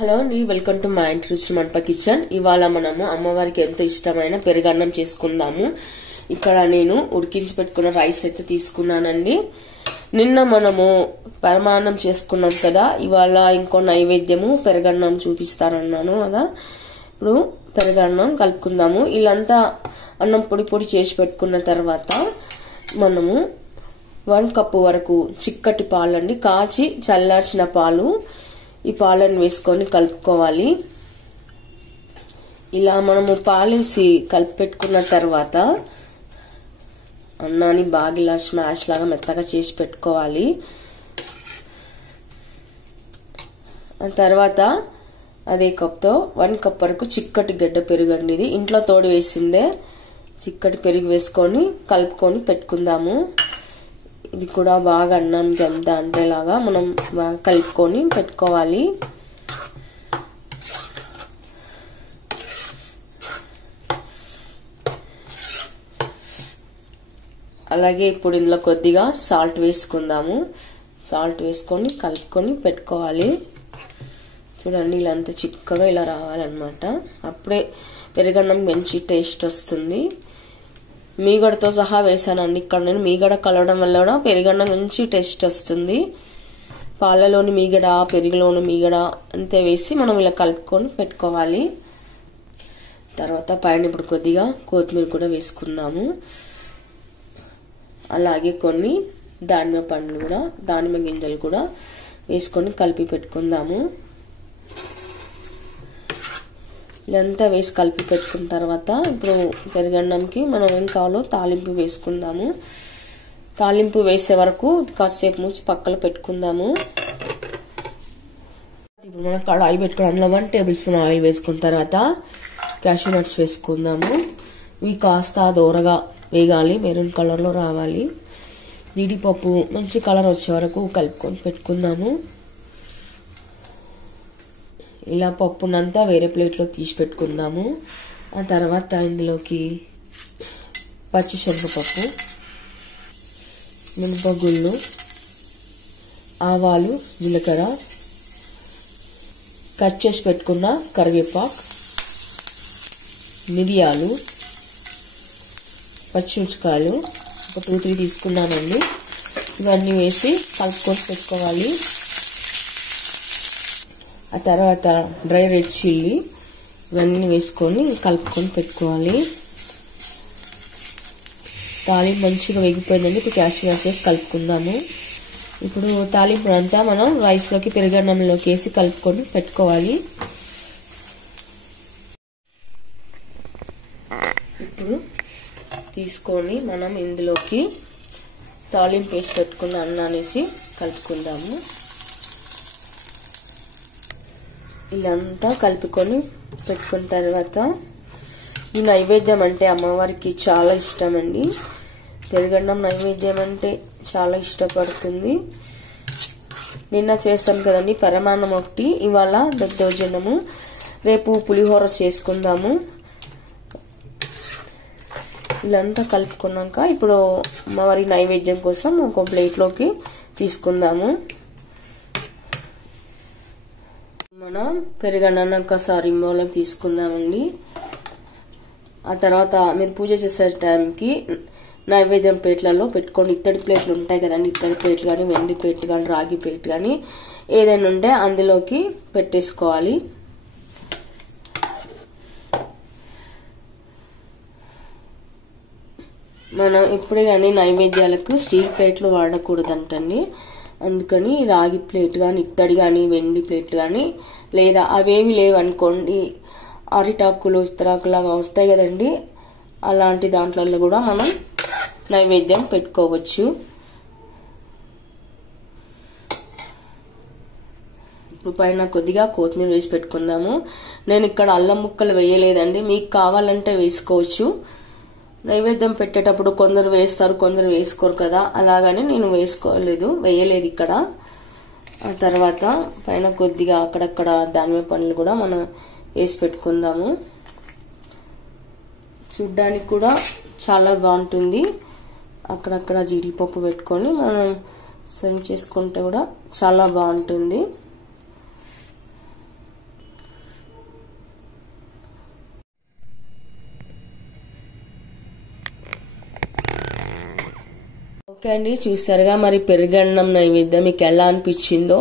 Hello అండి, welcome to మా ఇంటి రుచి మంట కిచెన్. ఇవాళ మనము అమ్మవారికి ఎంతో ఇష్టమైన పెరుగన్నం చేసుకుందాము. ఇక్కడ నేను ఉడికించి పెట్టుకున్న రైస్ అయితే తీసుకున్నానండి. నిన్న మనము పరమాన్నం చేసుకున్నాం కదా, ఇవాళ ఇంకో నైవేద్యము పెరుగన్నం చూపిస్తానన్నాను కదా. ఇప్పుడు పెరుగన్నం కలుపుకుందాము. ఇలాంతా అన్నం పొడి పొడి చేసి పెట్టుకున్న తర్వాత మనము 1 కప్పు వరకు చిక్కటి పాలండి, కాచి చల్లార్చిన పాలు, ఈ పాలను వేసుకొని కలుపుకోవాలి. ఇలా మనము పాలేసి కలిపి పెట్టుకున్న తర్వాత అన్నాన్ని బాగా ఇలా స్మాష్ లాగా మెత్తగా చేసి పెట్టుకోవాలి. ఆ తర్వాత అదే కప్తో 1 కప్ వరకు చిక్కటి గడ్డ పెరుగు అండి, ఇది ఇంట్లో తోడు వేసిందే చిక్కటి పెరుగు వేసుకొని కలుపుకొని పెట్టుకుందాము. ఇది కూడా బాగా అన్నానికి అంతా అంటేలాగా మనం బాగా కలుపుకొని పెట్టుకోవాలి. అలాగే ఇప్పుడు ఇందులో కొద్దిగా సాల్ట్ వేసుకుందాము. సాల్ట్ వేసుకొని కలుపుకొని పెట్టుకోవాలి. చూడండి, ఇలా అంత చిక్కగా ఇలా రావాలన్నమాట. అప్పుడే పెరుగన్నం మంచి టేస్ట్ వస్తుంది. మీగడతో సహా వేసానండి. ఇక్కడ నేను మీగడ కలవడం వల్ల కూడా పెరుగన్నం మంచి టేస్ట్ వస్తుంది. పాలలోని మీగడ, పెరుగులోని మీగడ అంతే వేసి మనం ఇలా కలుపుకొని పెట్టుకోవాలి. తర్వాత పైన ఇప్పుడు కొద్దిగా కొత్తిమీర కూడా వేసుకుందాము. అలాగే కొన్ని దానిమ్మ పండ్లు కూడా, దానిమ్మ గింజలు కూడా వేసుకొని కలిపి పెట్టుకుందాము. ఇదంతా వేసి కలిపి పెట్టుకున్న తర్వాత ఇప్పుడు పెరుగన్నంకి మనం ఏం కావాలో తాలింపు వేసుకుందాము. తాలింపు వేసే వరకు కాసేపు మూసి పక్కన పెట్టుకుందాము. ఇప్పుడు మనం కడాయి పెట్టుకుని అందులో 1 టేబుల్ స్పూన్ ఆయిల్ వేసుకున్న తర్వాత క్యాషూ నట్స్ వేసుకుందాము. ఇవి కాస్త దూరగా వేగాలి, మెరూన్ కలర్లో రావాలి. జీడిపప్పు మంచి కలర్ వచ్చే వరకు కలుపుకొని పెట్టుకుందాము. ఇలా పప్పునంతా వేరే ప్లేట్లో తీసి పెట్టుకుందాము. ఆ తర్వాత ఇందులోకి పచ్చిశనగపప్పు, మినపగుళ్ళు, ఆవాలు, జీలకర్ర, కట్ చేసి పెట్టుకున్న కరివేపాకు, మిరియాలు, పచ్చిమిరపకాయలు ఒక 2-3 తీసుకున్నానండి. ఇవన్నీ వేసి కలుపుకొని పెట్టుకోవాలి. ఆ తర్వాత డ్రై రెడ్ చిల్లీ ఇవన్నీ వేసుకొని కలుపుకొని పెట్టుకోవాలి. తాలింపు మంచిగా వేగిపోయిందండి. ఇప్పుడు క్యాషూ నట్స్ వేసి కలుపుకుందాము. ఇప్పుడు తాలింపు అంతా మనం రైస్లోకి పెరుగన్నంలోకి వేసి కలుపుకొని పెట్టుకోవాలి. ఇప్పుడు తీసుకొని మనం ఇందులోకి తాలింపు వేసి పెట్టుకున్న అన్నాన్ని వేసి కలుపుకుందాము. ఇలాంతా కలుపుకొని పెట్టుకున్న తర్వాత ఈ నైవేద్యం అంటే అమ్మవారికి చాలా ఇష్టం అండి. పెరుగన్నం నైవేద్యం అంటే చాలా ఇష్టపడుతుంది. నిన్న చేస్తాం కదండి పరమాన్నం ఒకటి, ఇవాళ దద్దోజనము, రేపు పులిహోర చేసుకుందాము. ఇలాంతా కలుపుకున్నాక ఇప్పుడు అమ్మవారి నైవేద్యం కోసం ఒక ప్లేట్లోకి తీసుకుందాము. మనం పెరుగన్నాన్ని ఒకసారి ఇంబోలోకి తీసుకుందామండి. ఆ తర్వాత మీరు పూజ చేసే టైంకి నైవేద్యం ప్లేట్లలో పెట్టుకోండి. ఇత్తడి ప్లేట్లు ఉంటాయి కదండి, ఇత్తడి ప్లేట్లు కానీ, వెండి ప్లేట్ కానీ, రాగి ప్లేట్ కానీ ఏదైనా ఉంటే అందులోకి పెట్టేసుకోవాలి. మనం ఎప్పుడే కానీ నైవేద్యాలకు స్టీల్ ప్లేట్లు వాడకూడదంటండి. అందుకని రాగి ప్లేట్ కానీ, ఇత్తడి కానీ, వెండి ప్లేట్లు కానీ, లేదా అవేమి లేవనుకోండి అరిటాకులు, ఇస్తరాకులాగా వస్తాయి కదండి, అలాంటి దాంట్లో కూడా మనం నైవేద్యం పెట్టుకోవచ్చు. ఇప్పుడు పైన కొద్దిగా కొత్తిమీర వేసి పెట్టుకుందాము. నేను ఇక్కడ అల్లం ముక్కలు వేయలేదండి, మీకు కావాలంటే వేసుకోవచ్చు. నైవేద్యం పెట్టేటప్పుడు కొందరు వేస్తారు, కొందరు వేసుకోరు కదా, అలాగని నేను వేయలేదు ఇక్కడ. ఆ తర్వాత పైన కొద్దిగా అక్కడక్కడ దానిమ్మ పండ్లు కూడా మనం వేసి పెట్టుకుందాము. చూడ్డానికి కూడా చాలా బాగుంటుంది. అక్కడక్కడ జీడిపప్పు పెట్టుకొని మనం సర్వ్ చేసుకుంటే కూడా చాలా బాగుంటుంది. ఓకే అండి, చూసారుగా మరి పెరుగన్నం నైవేద్యం మీకు ఎలా అనిపించిందో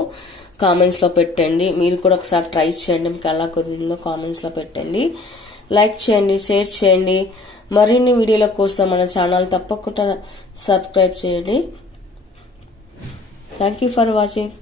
కామెంట్స్ లో పెట్టండి. మీరు కూడా ఒకసారి ట్రై చేయండి, మీకు ఎలా కుదిరిందో కామెంట్స్ లో పెట్టండి. లైక్ చేయండి, షేర్ చేయండి. మరిన్ని వీడియోల కోసం మన ఛానల్ తప్పకుండా సబ్స్క్రైబ్ చేయండి. Thank you for watching.